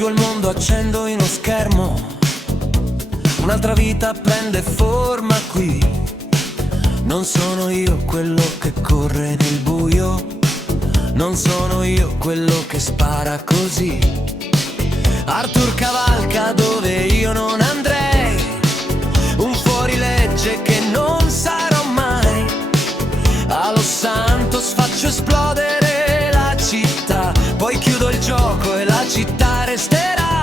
Cambio il mondo, accendo in uno schermo, un'altra vita prende forma qui. Non sono io quello che corre nel buio, non sono io quello che spara così. Arthur cavalca dove io non andrei, un fuorilegge che non sarò mai. A Los Santos faccio esplodere la città, poi chiudo il gioco e la città resterà.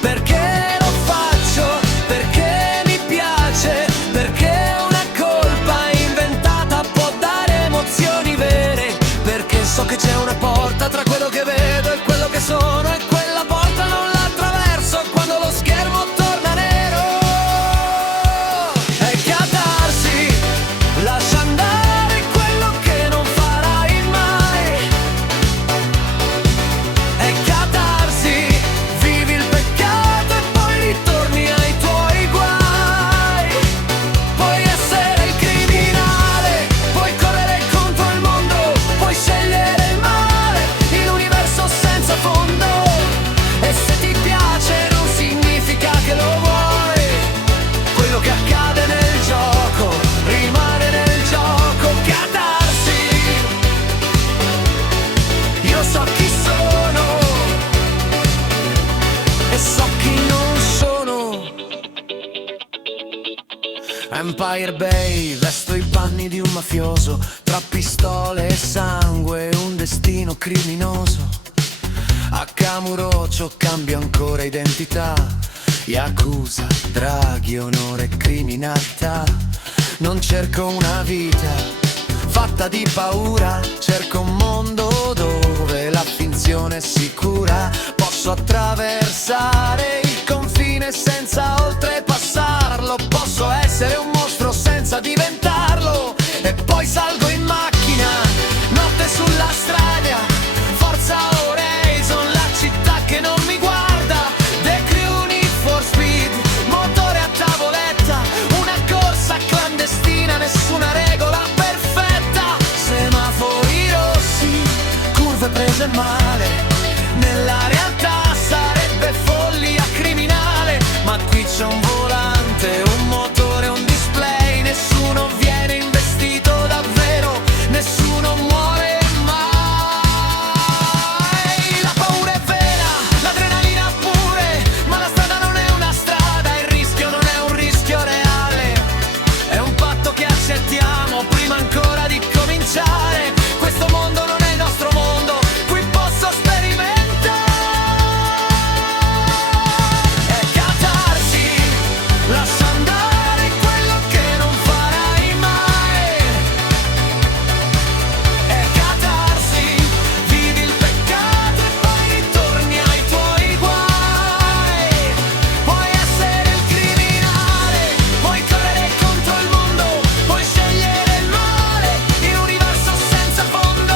Perché lo faccio? Perché mi piace, perché una colpa inventata può dare emozioni vere. Perché so che c'è una porta tra quello che vedo e quello che sono, e quella porta non la attraverso quando lo schermo torna nero. È catarsi, lascia andare quello che non farai mai. È catarsi, vivi il peccato e poi ritorni ai tuoi guai. Puoi essere il criminale, puoi correre contro il mondo, puoi scegliere il male in un universo senza fondo. E se ti piace non significa che lo vuoi. Quello che accade nel gioco rimane nel gioco. Catarsi, io so chi sono e so chi non sono. Empire Bay, vesto i panni di un mafioso, tra pistole e sangue, un destino criminoso. A Kamurocho cambio ancora identità, Yakuza, draghi, onore e criminalità. Non cerco una vita fatta di paura, cerco un mondo dove la finzione è sicura. Posso attraversare il confine senza oltrepassarlo, posso essere un mostro senza diventarlo. E poi salgo in macchina, notte sulla strada, Forza Horizon, la città che non mi guarda. The Crew, Need for Speed, motore a tavoletta, una corsa clandestina, nessuna regola perfetta. Semafori rossi, curve prese male, nella realtà sarebbe follia criminale. Ma qui c'è un volante, un motore, un display, nessuno viene investito davvero, nessuno muore mai. La paura è vera, l'adrenalina pure, ma la strada non è una strada, il rischio non è un rischio reale. È un patto che accettiamo prima ancora di cominciare. Questo mondo non è il nostro mondo, qui posso sperimentare. È catarsi, lascia andare quello che non farai mai. È catarsi, vivi il peccato e poi ritorni ai tuoi guai. Puoi essere il criminale, puoi correre contro il mondo, puoi scegliere il male in un universo senza fondo.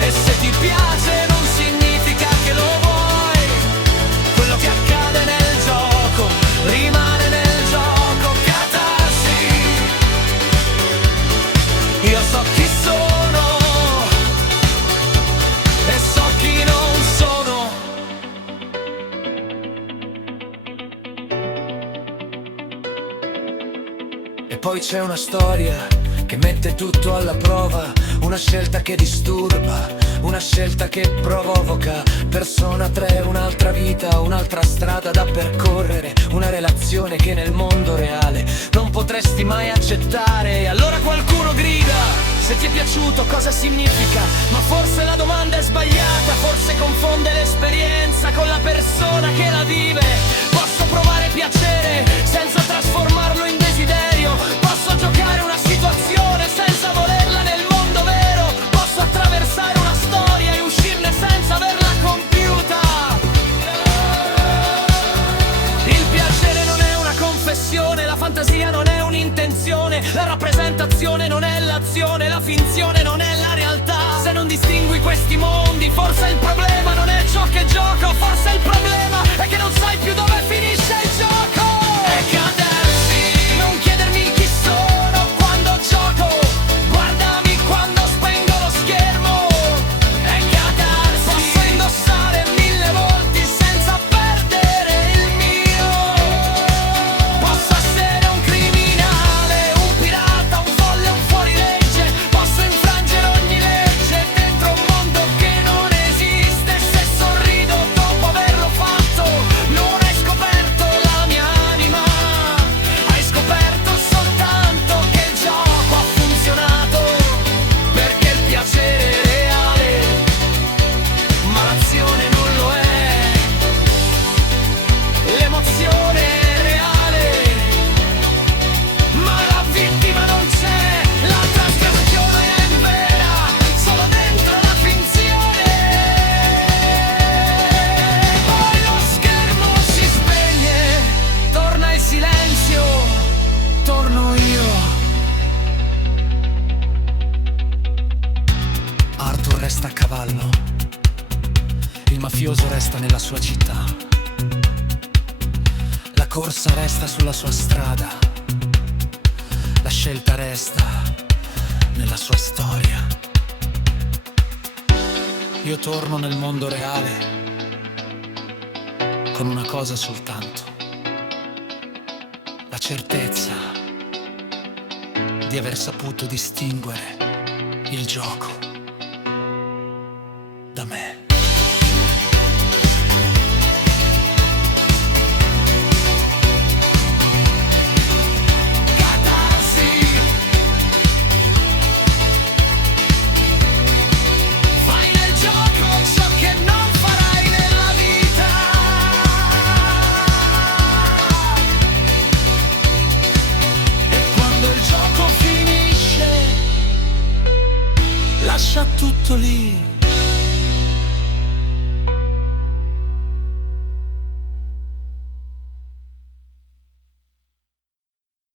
E se ti piace non significa che lo vuoi. Quello che accade nel gioco rimane nel gioco. Catarsi, io so chi sono e so chi non sono. E poi c'è una storia che mette tutto alla prova, una scelta che disturba, una scelta che provoca. Persona 3, un'altra vita, un'altra strada da percorrere, una relazione che nel mondo reale non potresti mai accettare. E allora qualcuno grida, se ti è piaciuto cosa significa? Ma forse la domanda è sbagliata, forse confonde l'esperienza con la persona che la vive. Posso provare piacere senza trasformarlo in desiderio, posso giocare una situazione senza volerla nel mondo vero, posso attraversare una storia e uscirne senza averla compiuta. Il piacere non è una confessione, la fantasia non è un'intenzione, la rappresentazione non è l'azione, la finzione non è la realtà. Se non distingui questi mondi, forse il problema non è ciò che gioco, forse il problema è che non sai più dove finisce il gioco. È cadersi, non chiedermi chi sono quando gioco, guardami quando spengo lo schermo. È cadersi, posso indossare 1000 volti senza Il mafioso resta nella sua città, la corsa resta sulla sua strada, la scelta resta nella sua storia. Io torno nel mondo reale con una cosa soltanto: la certezza di aver saputo distinguere il gioco da me. Lascia tutto lì